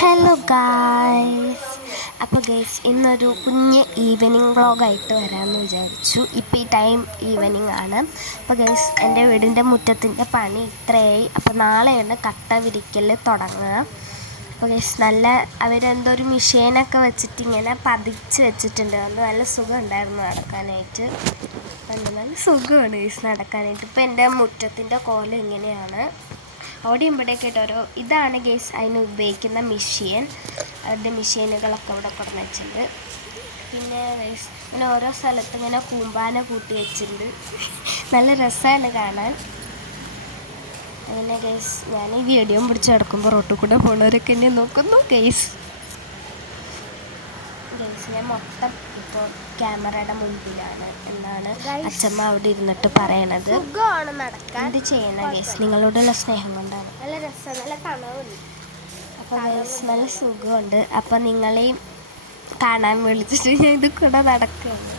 Hello guys. അപ്പോൾ guys ഇന്നൊരു കുഞ്ഞ് ഈവനിങ് വ്ളോഗായിട്ട് വരാമെന്ന് വിചാരിച്ചു. ഇപ്പോൾ ഈ ടൈം ഈവനിങ് ആണ്. അപ്പോൾ ഗൈസ് എൻ്റെ വീടിൻ്റെ മുറ്റത്തിൻ്റെ പണി ഇത്രയായി. അപ്പോൾ നാളെയാണ് കട്ട വിരിക്കൽ തുടങ്ങുക. അപ്പോൾ ഗൈസ് അവരെന്തോ ഒരു മിഷീനൊക്കെ വെച്ചിട്ട് ഇങ്ങനെ പതിച്ച് വെച്ചിട്ടുണ്ട്. അത് നല്ല സുഖം ഉണ്ടായിരുന്നു നടക്കാനായിട്ട്. നല്ല സുഖമാണ് ഗൈസ് നടക്കാനായിട്ട്. ഇപ്പോൾ എൻ്റെ മുറ്റത്തിൻ്റെ കോലം ഇങ്ങനെയാണ്. അവിടെയും ഇവിടെയൊക്കെ ഇട്ടോരോ ഇതാണ് ഗൈസ് അതിന് ഉപയോഗിക്കുന്ന മെഷീൻ. അവരുടെ മെഷീനുകളൊക്കെ അവിടെ കൊടുന്ന് വെച്ചിട്ടുണ്ട്. പിന്നെ ഗൈസ് ഇങ്ങനെ ഓരോ സ്ഥലത്ത് ഇങ്ങനെ കൂമ്പാന കൂട്ടി വെച്ചിട്ടുണ്ട്. നല്ല രസമാണ് കാണാൻ. അങ്ങനെ ഗൈസ് ഞാൻ ഈ വീഡിയോ പിടിച്ച് കിടക്കുമ്പോൾ റോട്ടിൽ കൂടെ പോകുന്നവരൊക്കെ എന്നെ നോക്കുന്നു. ഗൈസ് ഞാൻ മൊത്തം ഇപ്പോൾ ക്യാമറയുടെ മുൻപിലാണ് എന്നാണ് അച്ഛമ്മ അവിടെ ഇരുന്നിട്ട് പറയണത്. എന്ത് ചെയ്യണം ഗൈസ്, നിങ്ങളോടുള്ള സ്നേഹം കൊണ്ടാണ്. നല്ല രസം, നല്ല തണവുണ്ട്. അപ്പോൾ ഗൈസ് നല്ല സുഖമുണ്ട്. അപ്പോൾ നിങ്ങളെയും കാണാൻ വിളിച്ചിട്ട് ഞാൻ ഇത് കൂടെ നടക്കുകയാണ്.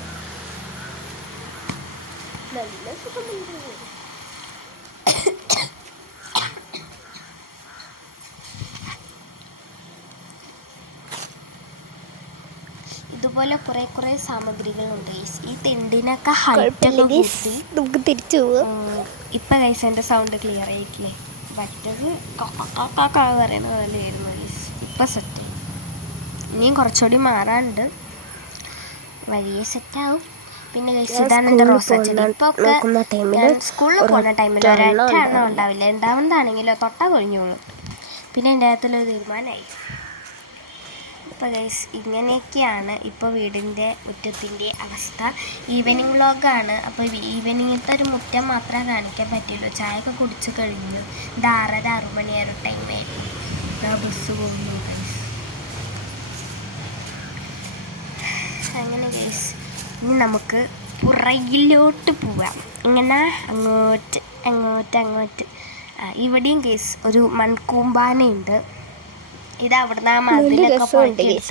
നല്ല സുഖമുണ്ട്. ഇതുപോലെ കുറേ സാമഗ്രികളുണ്ട് ഗൈസ്. ഈ തിണ്ടിനൊക്കെ ഹൈറ്റൊക്കെ കൂട്ടി നമുക്ക് തിരിച്ചു പോവാം. ഇപ്പം ഗൈസ് എൻ്റെ സൗണ്ട് ക്ലിയർ ആയിട്ടില്ലേ? മറ്റത് പറയണ പോലെ ആയിരുന്നു ഗൈസ്. ഇപ്പം സെറ്റ്. ഇനിയും കുറച്ചുകൂടി മാറാനുണ്ട്, വഴിയെ സെറ്റാവും. പിന്നെ ഗൈസ് ഇതാണ് എൻ്റെ റോസാ ചെടി. ഇപ്പോൾ ഒക്കെ സ്കൂളിൽ പോകുന്ന ടൈമിൽ ഒരൊറ്റ എണ്ണം ഉണ്ടാവില്ല. ഉണ്ടാവുന്നതാണെങ്കിലോ തൊട്ടാ കൊഴിഞ്ഞോളൂ. പിന്നെ എൻ്റെ അകത്തുള്ളൊരു തീരുമാനമായി. അപ്പോൾ ഗൈസ് ഇങ്ങനെയൊക്കെയാണ് ഇപ്പോൾ വീടിൻ്റെ മുറ്റത്തിൻ്റെ അവസ്ഥ. ഈവനിങ് വ്ളോഗാണ്. അപ്പോൾ ഈവനിങ്ങത്തെ ഒരു മുറ്റം മാത്രമേ കാണിക്കാൻ പറ്റുള്ളൂ. ചായയൊക്കെ കുടിച്ച് കഴിഞ്ഞു. ഇത് 6:30-6 മണിയൊരു ടൈമായിരുന്നു. ബസ് പോകുന്നു ഗൈസ്. അങ്ങനെ ഗൈസ് ഇനി നമുക്ക് പുറകിലോട്ട് പോവാം. ഇങ്ങനെ അങ്ങോട്ട് ഇവിടെയും ഗൈസ് ഒരു മൺകൂമ്പാനയുണ്ട്. ഇത് അവിടുന്ന് ആ മതിലൊക്കെ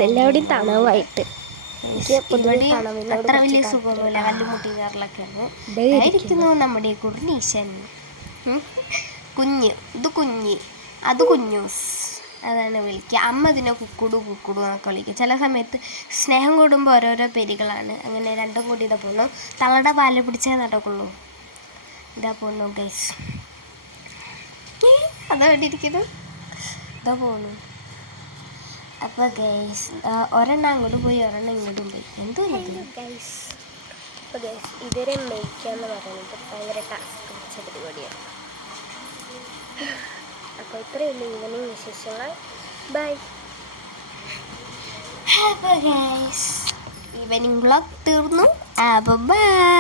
എല്ലാവരുടെയും തണവായിട്ട് അത്ര വലിയ സുഖമൊന്നുമില്ല. കല്ലുമുട്ടി കയറലൊക്കെയാണ് ഇരിക്കുന്നു നമ്മുടെ കുഞ്ഞീശൻ. ഇത് കുഞ്ഞ് അത് കുഞ്ഞൂസ് അതാണ് വിളിക്കുക. അമ്മ ഇതിനെ കുക്കുടു എന്നൊക്കെ വിളിക്കുക. ചില സമയത്ത് സ്നേഹം കൂടുമ്പോൾ ഓരോരോ പേരുകളാണ്. അങ്ങനെ രണ്ടും കൂടി ഇതാ പോന്നു. തങ്ങളുടെ പാല് പിടിച്ചേ നടക്കുള്ളൂ. ഇതാ പോന്നു ഗൈസ്. അതാ വേണ്ടി ഇരിക്കുന്നു. ഇതാ പോന്നു. അപ്പോൾ ഗൈസ് ഒരെണ്ണം അങ്ങോട്ട് പോയി ഒരെണ്ണം ഇങ്ങോട്ടും പോയി. എന്തോ ഗൈസ്. അപ്പോൾ ഗൈസ് ഇവരെ മേയ്ക്കുക എന്ന് പറയുന്നത് ഭയങ്കര ടാസ്ക് പിടിച്ച പരിപാടിയാണ്. അപ്പോൾ ഇത്രയുള്ള ഈവനിങ് വിശേഷങ്ങൾ. ബൈ. അപ്പോൾ ഗൈസ് ഈവനിങ് വ്ളോഗ് തീർന്നു. അപ്പോൾ ബൈ.